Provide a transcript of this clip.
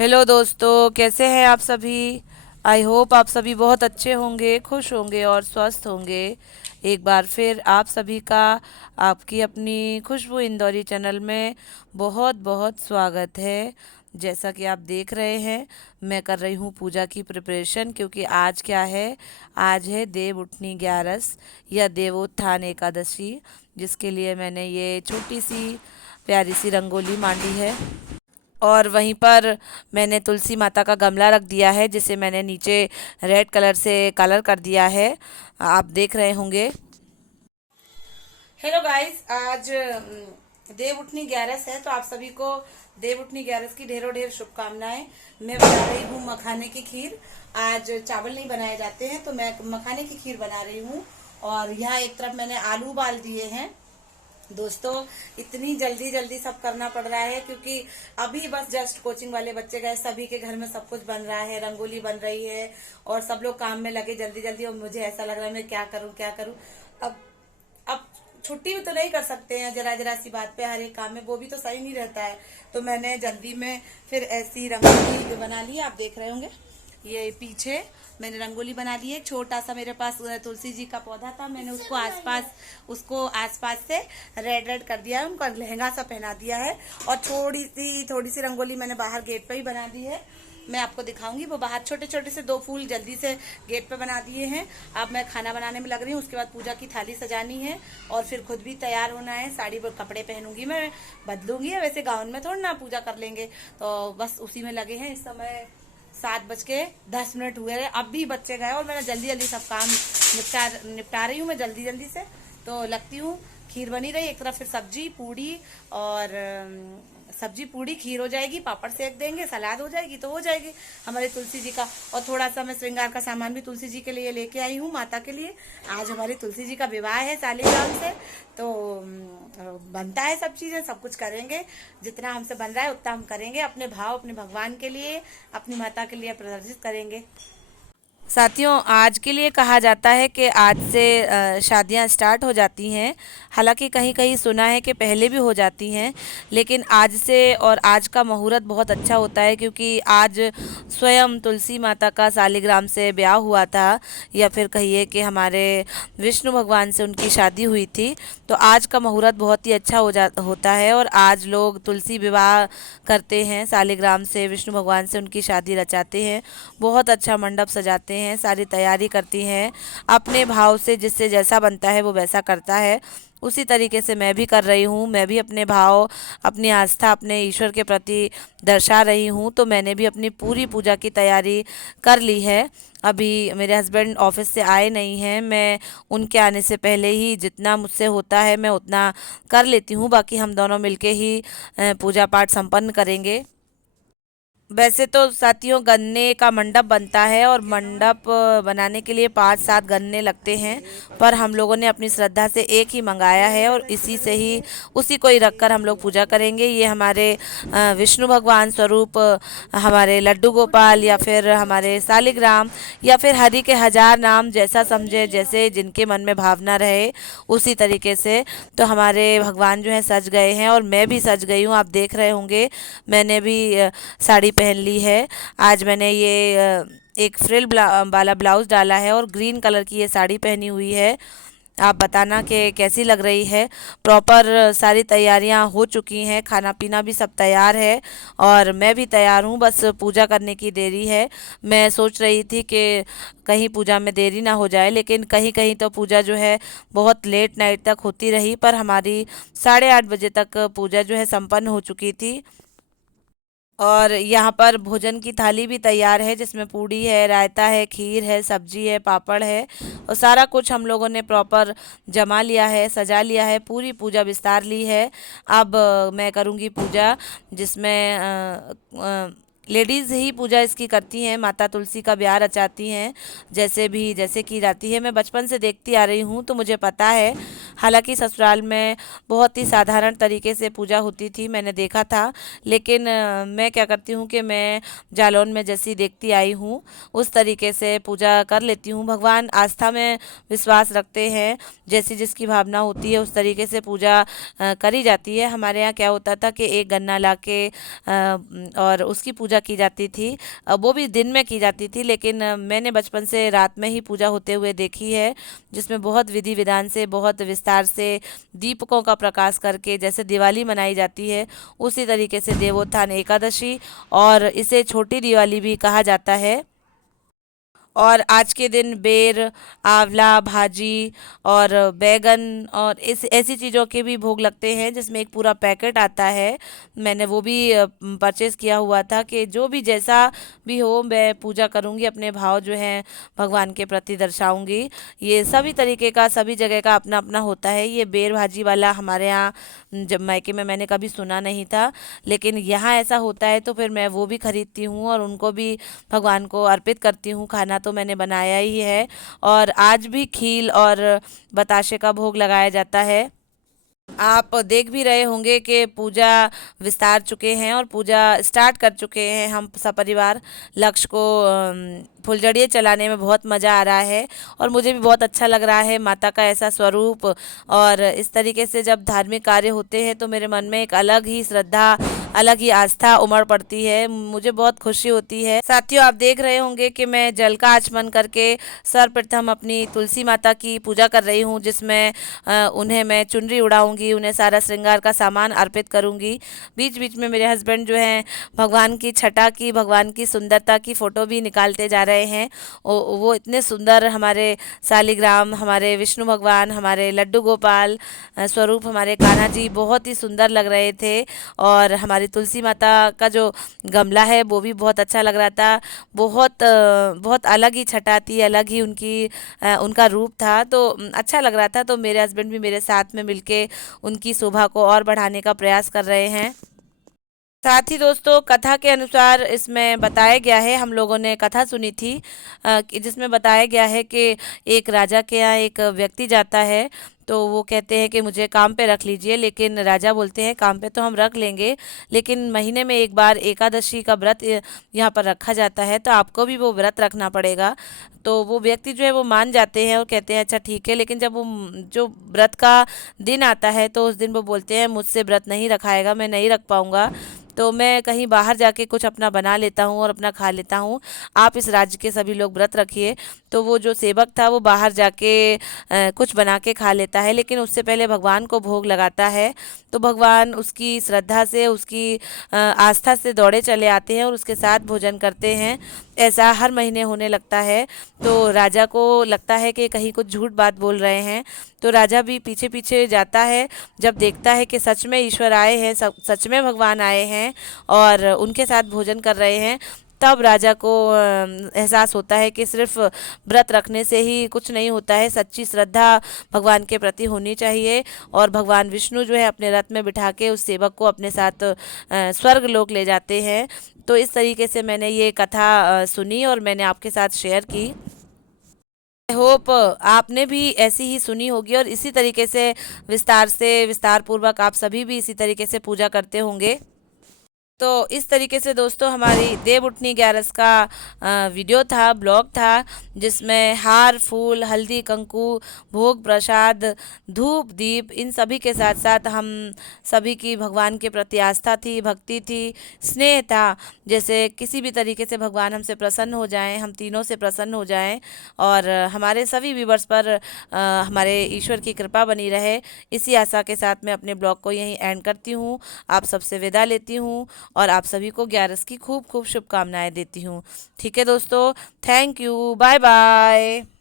Hello दोस्तों, कैसे हैं आप सभी। आई होप आप सभी बहुत अच्छे होंगे, खुश होंगे और स्वस्थ होंगे। एक बार फिर आप सभी का आपकी अपनी खुशबू इंदौरी चैनल में बहुत बहुत स्वागत है। जैसा कि आप देख रहे हैं, मैं कर रही हूँ पूजा की प्रिपरेशन, क्योंकि आज क्या है, आज है देव उठनी ग्यारस या देवोत्थान एकादशी, जिसके लिए मैंने ये छोटी सी प्यारी सी रंगोली मांडी है। और वहीं पर मैंने तुलसी माता का गमला रख दिया है, जिसे मैंने नीचे रेड कलर से कलर कर दिया है, आप देख रहे होंगे। हेलो गाइस, आज देव उठनी ग्यारस है, तो आप सभी को देव उठनी ग्यारस की ढेरों ढेर शुभकामनाएं। मैं बना रही हूँ मखाने की खीर। आज चावल नहीं बनाए जाते हैं, तो मैं मखाने की खीर बना रही हूँ। और यहाँ एक तरफ मैंने आलू उबाल दिए हैं। दोस्तों, इतनी जल्दी जल्दी सब करना पड़ रहा है, क्योंकि अभी बस जस्ट कोचिंग वाले बच्चे गए, सभी के घर में सब कुछ बन रहा है, रंगोली बन रही है और सब लोग काम में लगे जल्दी जल्दी। और मुझे ऐसा लग रहा है मैं क्या करूं क्या करूं। अब अब छुट्टी भी तो नहीं कर सकते हैं, जरा जरा सी बात पे हर एक काम में, वो भी तो सही नहीं रहता है। तो मैंने जल्दी में फिर ऐसी रंगोली बना ली, आप देख रहे होंगे। ये पीछे मैंने रंगोली बना ली है। छोटा सा मेरे पास तुलसी जी का पौधा था, मैंने उसको आसपास से रेड रेड कर दिया है, उनको लहंगा सा पहना दिया है। और थोड़ी सी रंगोली मैंने बाहर गेट पे ही बना दी है। मैं आपको दिखाऊंगी वो बाहर छोटे छोटे से 2 फूल जल्दी से गेट पे बना दिए हैं। अब मैं खाना बनाने में लग रही हूँ, उसके बाद पूजा की थाली सजानी है और फिर खुद भी तैयार होना है। साड़ी और कपड़े पहनूंगी, मैं बदलूंगी। वैसे गाउन में थोड़ी ना पूजा कर लेंगे, तो बस उसी में लगे हैं। इस समय 7:10 हुए हैं, अब भी बच्चे गए और मैंने जल्दी जल्दी सब काम निपटा रही हूँ मैं जल्दी जल्दी से। तो लगती हूँ खीर बनी रही, एक तरफ फिर सब्जी पूड़ी और सब्जी पूड़ी खीर हो जाएगी, पापड़ सेक देंगे, सलाद हो जाएगी, तो हो जाएगी हमारे तुलसी जी का। और थोड़ा सा मैं श्रृंगार का सामान भी तुलसी जी के लिए लेके आई हूँ, माता के लिए। आज हमारी तुलसी जी का विवाह है सालिग्राम से, तो बनता है सब चीजें, सब कुछ करेंगे। जितना हमसे बन रहा है उतना हम करेंगे, अपने भाव अपने भगवान के लिए, अपनी माता के लिए प्रदर्शित करेंगे। साथियों, आज के लिए कहा जाता है कि आज से शादियां स्टार्ट हो जाती हैं। हालांकि कहीं कहीं सुना है कि पहले भी हो जाती हैं, लेकिन आज से, और आज का मुहूर्त बहुत अच्छा होता है, क्योंकि आज स्वयं तुलसी माता का सालिग्राम से ब्याह हुआ था, या फिर कहिए कि हमारे विष्णु भगवान से उनकी शादी हुई थी। तो आज का मुहूर्त बहुत ही अच्छा होता है, और आज लोग तुलसी विवाह करते हैं, सालिग्राम से विष्णु भगवान से उनकी शादी रचाते हैं। बहुत अच्छा मंडप सजाते हैं, सारी तैयारी करती हैं। अपने भाव से जिससे जैसा बनता है वो वैसा करता है। उसी तरीके से मैं भी कर रही हूँ। मैं भी अपने भाव, अपनी आस्था अपने ईश्वर के प्रति दर्शा रही हूँ। तो मैंने भी अपनी पूरी पूजा की तैयारी कर ली है। अभी मेरे हस्बैंड ऑफिस से आए नहीं हैं, मैं उनके आने से पहले ही जितना मुझसे होता है मैं उतना कर लेती हूँ। बाकी हम दोनों मिलके ही पूजा पाठ संपन्न करेंगे। वैसे तो साथियों, गन्ने का मंडप बनता है, और मंडप बनाने के लिए 5-7 गन्ने लगते हैं, पर हम लोगों ने अपनी श्रद्धा से एक ही मंगाया है, और इसी से ही उसी को ही रखकर हम लोग पूजा करेंगे। ये हमारे विष्णु भगवान स्वरूप, हमारे लड्डू गोपाल, या फिर हमारे सालिग्राम, या फिर हरि के 1000 नाम, जैसा समझे, जैसे जिनके मन में भावना रहे उसी तरीके से। तो हमारे भगवान जो है सज गए हैं, और मैं भी सज गई हूँ, आप देख रहे होंगे। मैंने भी साड़ी पहन ली है। आज मैंने ये एक फ्रिल वाला ब्लाउज डाला है, और ग्रीन कलर की ये साड़ी पहनी हुई है। आप बताना कि कैसी लग रही है। प्रॉपर सारी तैयारियां हो चुकी हैं, खाना पीना भी सब तैयार है, और मैं भी तैयार हूँ, बस पूजा करने की देरी है। मैं सोच रही थी कि कहीं पूजा में देरी ना हो जाए, लेकिन कहीं कहीं तो पूजा जो है बहुत लेट नाइट तक होती रही, पर हमारी 8:30 बजे तक पूजा जो है संपन्न हो चुकी थी। और यहाँ पर भोजन की थाली भी तैयार है, जिसमें पूड़ी है, रायता है, खीर है, सब्जी है, पापड़ है, और सारा कुछ हम लोगों ने प्रॉपर जमा लिया है, सजा लिया है, पूरी पूजा विस्तार ली है। अब मैं करूँगी पूजा, जिसमें लेडीज़ ही पूजा इसकी करती हैं, माता तुलसी का ब्याह रचाती हैं, जैसे की जाती है। मैं बचपन से देखती आ रही हूँ, तो मुझे पता है। हालांकि ससुराल में बहुत ही साधारण तरीके से पूजा होती थी, मैंने देखा था। लेकिन मैं क्या करती हूँ कि मैं जालौन में जैसी देखती आई हूँ उस तरीके से पूजा कर लेती हूँ। भगवान आस्था में विश्वास रखते हैं, जैसी जिसकी भावना होती है उस तरीके से पूजा करी जाती है। हमारे यहाँ क्या होता था कि एक गन्ना ला के और उसकी पूजा पूजा की जाती थी, वो भी दिन में की जाती थी, लेकिन मैंने बचपन से रात में ही पूजा होते हुए देखी है, जिसमें बहुत विधि विधान से, बहुत विस्तार से दीपकों का प्रकाश करके जैसे दिवाली मनाई जाती है, उसी तरीके से देवोत्थान एकादशी, और इसे छोटी दिवाली भी कहा जाता है। और आज के दिन बेर, आंवला भाजी और बैगन और इस ऐसी चीज़ों के भी भोग लगते हैं, जिसमें एक पूरा पैकेट आता है। मैंने वो भी परचेज़ किया हुआ था कि जो भी जैसा भी हो, मैं पूजा करूँगी, अपने भाव जो हैं भगवान के प्रति दर्शाऊँगी। ये सभी तरीके का, सभी जगह का अपना अपना होता है। ये बेर भाजी वाला हमारे यहाँ जब मायके में मैंने कभी सुना नहीं था, लेकिन यहाँ ऐसा होता है, तो फिर मैं वो भी खरीदती हूँ और उनको भी भगवान को अर्पित करती हूँ। खाना तो मैंने बनाया ही है, और आज भी खील और बताशे का भोग लगाया जाता है। आप देख भी रहे होंगे कि पूजा विस्तार चुके हैं और पूजा स्टार्ट कर चुके हैं हम सपरिवार। लक्ष्य को फुलझड़ियाँ चलाने में बहुत मज़ा आ रहा है, और मुझे भी बहुत अच्छा लग रहा है माता का ऐसा स्वरूप। और इस तरीके से जब धार्मिक कार्य होते हैं तो मेरे मन में एक अलग ही श्रद्धा, अलग ही आस्था उमड़ पड़ती है, मुझे बहुत खुशी होती है। साथियों, आप देख रहे होंगे कि मैं जल का आचमन करके सर्वप्रथम अपनी तुलसी माता की पूजा कर रही हूँ, जिसमें उन्हें मैं चुनरी उड़ाऊंगी, उन्हें सारा श्रृंगार का सामान अर्पित करूंगी। बीच बीच में मेरे हस्बैंड जो हैं भगवान की छटा की, भगवान की सुंदरता की फ़ोटो भी निकालते जा रहे हैं। वो इतने सुंदर हमारे शालिग्राम, हमारे विष्णु भगवान, हमारे लड्डू गोपाल स्वरूप, हमारे कान्हा जी बहुत ही सुंदर लग रहे थे। और हमारी तुलसी माता का जो गमला है वो भी बहुत अच्छा लग रहा था। बहुत अलग ही छटा थी, अलग ही उनका रूप था, तो अच्छा लग रहा था। तो मेरे हस्बैंड भी मेरे साथ में मिलके उनकी शोभा को और बढ़ाने का प्रयास कर रहे हैं। साथ ही दोस्तों, कथा के अनुसार इसमें बताया गया है, हम लोगों ने कथा सुनी थी जिसमें बताया गया है कि एक राजा के यहाँ एक व्यक्ति जाता है, तो वो कहते हैं कि मुझे काम पे रख लीजिए, लेकिन राजा बोलते हैं काम पे तो हम रख लेंगे, लेकिन महीने में एक बार एकादशी का व्रत यहाँ पर रखा जाता है, तो आपको भी वो व्रत रखना पड़ेगा। तो वो व्यक्ति जो है वो मान जाते हैं और कहते हैं अच्छा ठीक है, लेकिन जब वो जो व्रत का दिन आता है तो उस दिन वो बोलते हैं मुझसे व्रत नहीं रखाएगा, मैं नहीं रख पाऊँगा, तो मैं कहीं बाहर जाके कुछ अपना बना लेता हूँ और अपना खा लेता हूँ, आप इस राज्य के सभी लोग व्रत रखिए। तो वो जो सेवक था वो बाहर जाके कुछ बना के खा लेता है, लेकिन उससे पहले भगवान को भोग लगाता है। तो भगवान उसकी श्रद्धा से, उसकी आस्था से दौड़े चले आते हैं और उसके साथ भोजन करते हैं। ऐसा हर महीने होने लगता है। तो राजा को लगता है कि कहीं कुछ झूठ बात बोल रहे हैं, तो राजा भी पीछे पीछे जाता है। जब देखता है कि सच में ईश्वर आए हैं, सच में भगवान आए हैं और उनके साथ भोजन कर रहे हैं, तब राजा को एहसास होता है कि सिर्फ व्रत रखने से ही कुछ नहीं होता है, सच्ची श्रद्धा भगवान के प्रति होनी चाहिए। और भगवान विष्णु जो है अपने रथ में बिठा के उस सेवक को अपने साथ स्वर्ग लोक ले जाते हैं। तो इस तरीके से मैंने ये कथा सुनी और मैंने आपके साथ शेयर की। आई होप आपने भी ऐसी ही सुनी होगी और इसी तरीके से विस्तार पूर्वक आप सभी भी इसी तरीके से पूजा करते होंगे। तो इस तरीके से दोस्तों हमारी देव उठनी 11 का वीडियो था, ब्लॉग था, जिसमें हार, फूल, हल्दी, कंकु, भोग, प्रसाद, धूप, दीप, इन सभी के साथ साथ हम सभी की भगवान के प्रति आस्था थी, भक्ति थी, स्नेह था। जैसे किसी भी तरीके से भगवान हमसे प्रसन्न हो जाएं, हम तीनों से प्रसन्न हो जाएं और हमारे सभी व्यूवर्स पर हमारे ईश्वर की कृपा बनी रहे। इसी आशा के साथ मैं अपने ब्लॉग को यहीं एंड करती हूँ, आप सबसे विदा लेती हूँ और आप सभी को 11 की खूब खूब शुभकामनाएं देती हूँ। ठीक है दोस्तों, थैंक यू, बाय बाय।